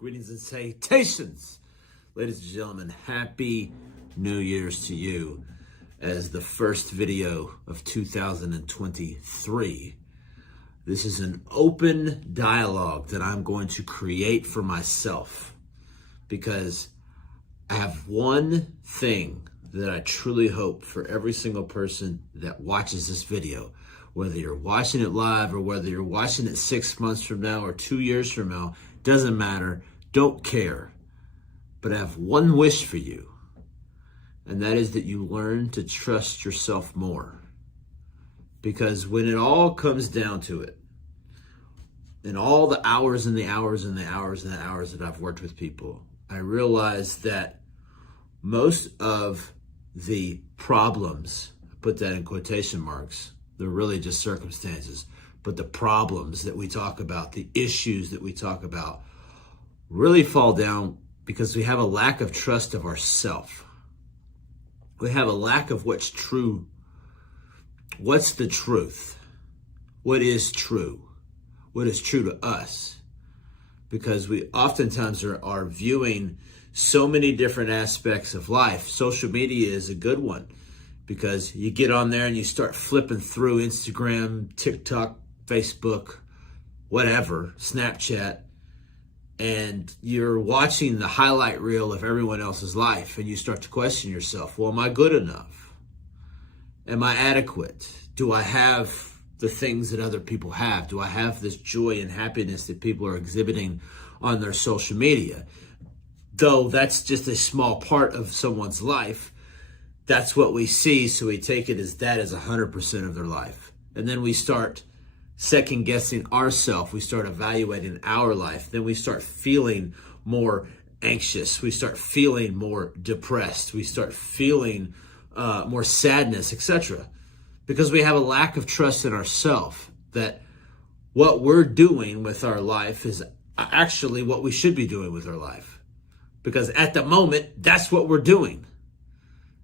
Greetings and salutations, ladies and gentlemen. Happy New Year's to you as the first video of 2023. This is an open dialogue that I'm going to create for myself because I have one thing that I truly hope for every single person that watches this video, whether you're watching it live or whether you're watching it 6 months from now or 2 years from now, doesn't matter, don't care. But I have one wish for you, and that is that you learn to trust yourself more. Because when it all comes down to it, in all the hours and the hours and the hours and the hours that I've worked with people, I realize that most of the problems, I put that in quotation marks, they're really just circumstances, but the problems that we talk about, the issues that we talk about, really fall down because we have a lack of trust of ourself. We have a lack of what's true. What's the truth? What is true? What is true to us? Because we oftentimes are viewing so many different aspects of life. Social media is a good one because you get on there and you start flipping through Instagram, TikTok, Facebook, whatever, Snapchat, and you're watching the highlight reel of everyone else's life, and you start to question yourself, well, am I good enough? Am I adequate? Do I have the things that other people have? Do I have this joy and happiness that people are exhibiting on their social media? Though that's just a small part of someone's life, that's what we see, so we take it as that as 100% of their life. And then we start second guessing ourselves. We start evaluating our life. Then we start feeling more anxious. We start feeling more depressed. We start feeling more sadness, etc. Because we have a lack of trust in ourselves that what we're doing with our life is actually what we should be doing with our life. Because at the moment, that's what we're doing.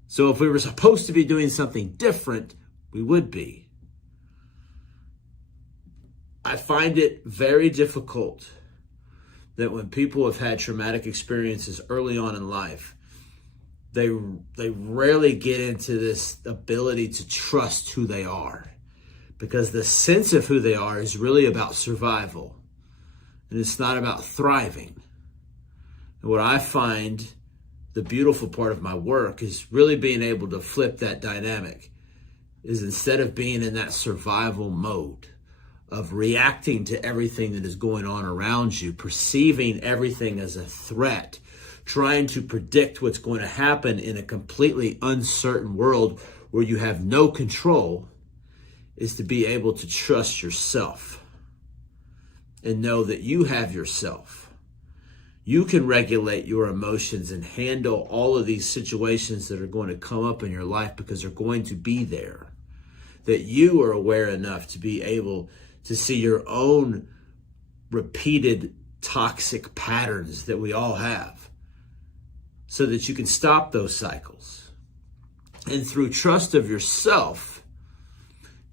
So if we were supposed to be doing something different, we would be. I find it very difficult that when people have had traumatic experiences early on in life, they rarely get into this ability to trust who they are, because the sense of who they are is really about survival, and it's not about thriving. And what I find the beautiful part of my work is really being able to flip that dynamic, is instead of being in that survival mode, of reacting to everything that is going on around you, perceiving everything as a threat, trying to predict what's going to happen in a completely uncertain world where you have no control, is to be able to trust yourself and know that you have yourself. You can regulate your emotions and handle all of these situations that are going to come up in your life because they're going to be there. That you are aware enough to be able to see your own repeated toxic patterns that we all have, so that you can stop those cycles. And through trust of yourself,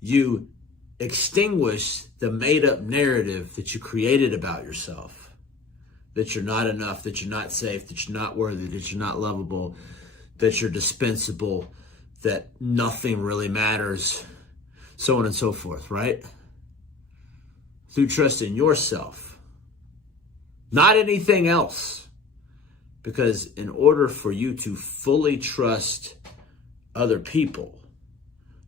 you extinguish the made-up narrative that you created about yourself, that you're not enough, that you're not safe, that you're not worthy, that you're not lovable, that you're dispensable, that nothing really matters, so on and so forth, right? Through trusting yourself, not anything else. Because in order for you to fully trust other people,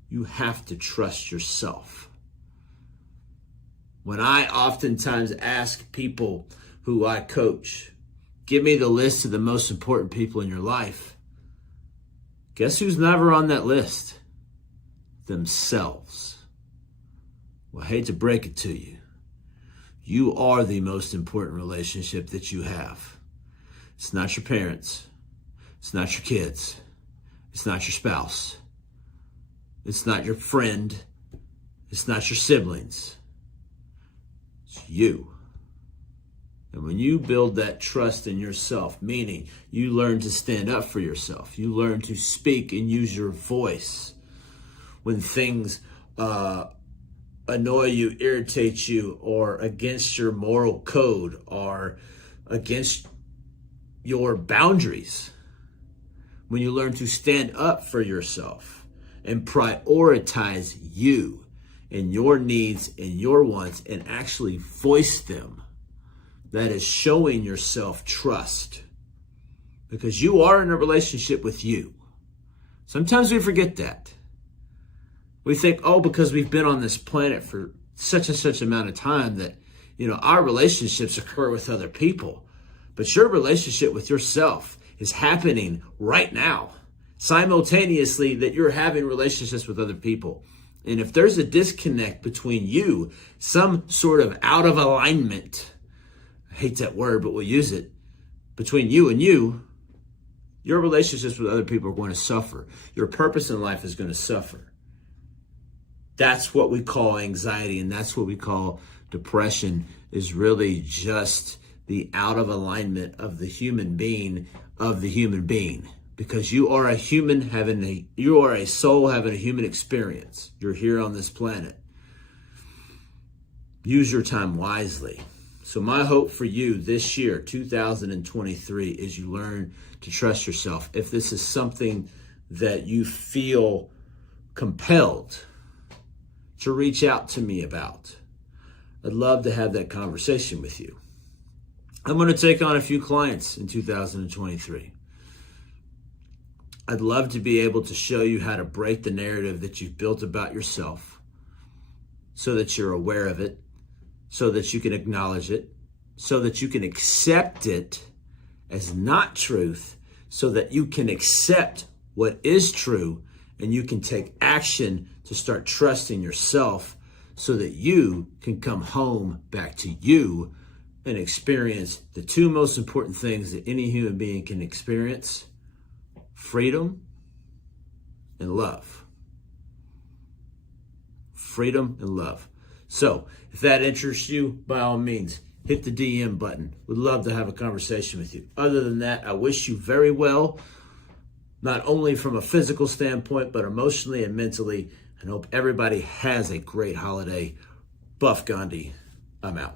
you have to trust yourself. When I oftentimes ask people who I coach, give me the list of the most important people in your life, guess who's never on that list? Themselves. Well, I hate to break it to you. You are the most important relationship that you have. It's not your parents. It's not your kids. It's not your spouse. It's not your friend. It's not your siblings. It's you. And when you build that trust in yourself, meaning you learn to stand up for yourself, you learn to speak and use your voice when things annoy you, irritate you, or against your moral code, or against your boundaries, when you learn to stand up for yourself and prioritize you and your needs and your wants and actually voice them, that is showing yourself trust, because you are in a relationship with you. Sometimes we forget that. We think, oh, because we've been on this planet for such and such amount of time that, our relationships occur with other people. But your relationship with yourself is happening right now, simultaneously that you're having relationships with other people. And if there's a disconnect between you, some sort of out of alignment, I hate that word, but we'll use it, between you and you, your relationships with other people are going to suffer. Your purpose in life is going to suffer. That's what we call anxiety, and that's what we call depression, is really just the out of alignment of the human being, because you are a human you are a soul having a human experience. You're here on this planet. Use your time wisely. So my hope for you this year, 2023, is you learn to trust yourself. If this is something that you feel compelled to reach out to me about, I'd love to have that conversation with you. I'm going to take on a few clients in 2023. I'd love to be able to show you how to break the narrative that you've built about yourself so that you're aware of it, so that you can acknowledge it, so that you can accept it as not truth, so that you can accept what is true and you can take action to start trusting yourself so that you can come home back to you and experience the two most important things that any human being can experience: freedom and love. Freedom and love. So if that interests you, by all means, hit the DM button. Would love to have a conversation with you. Other than that, I wish you very well, not only from a physical standpoint, but emotionally and mentally, and hope everybody has a great holiday. Buff Gandhi, I'm out.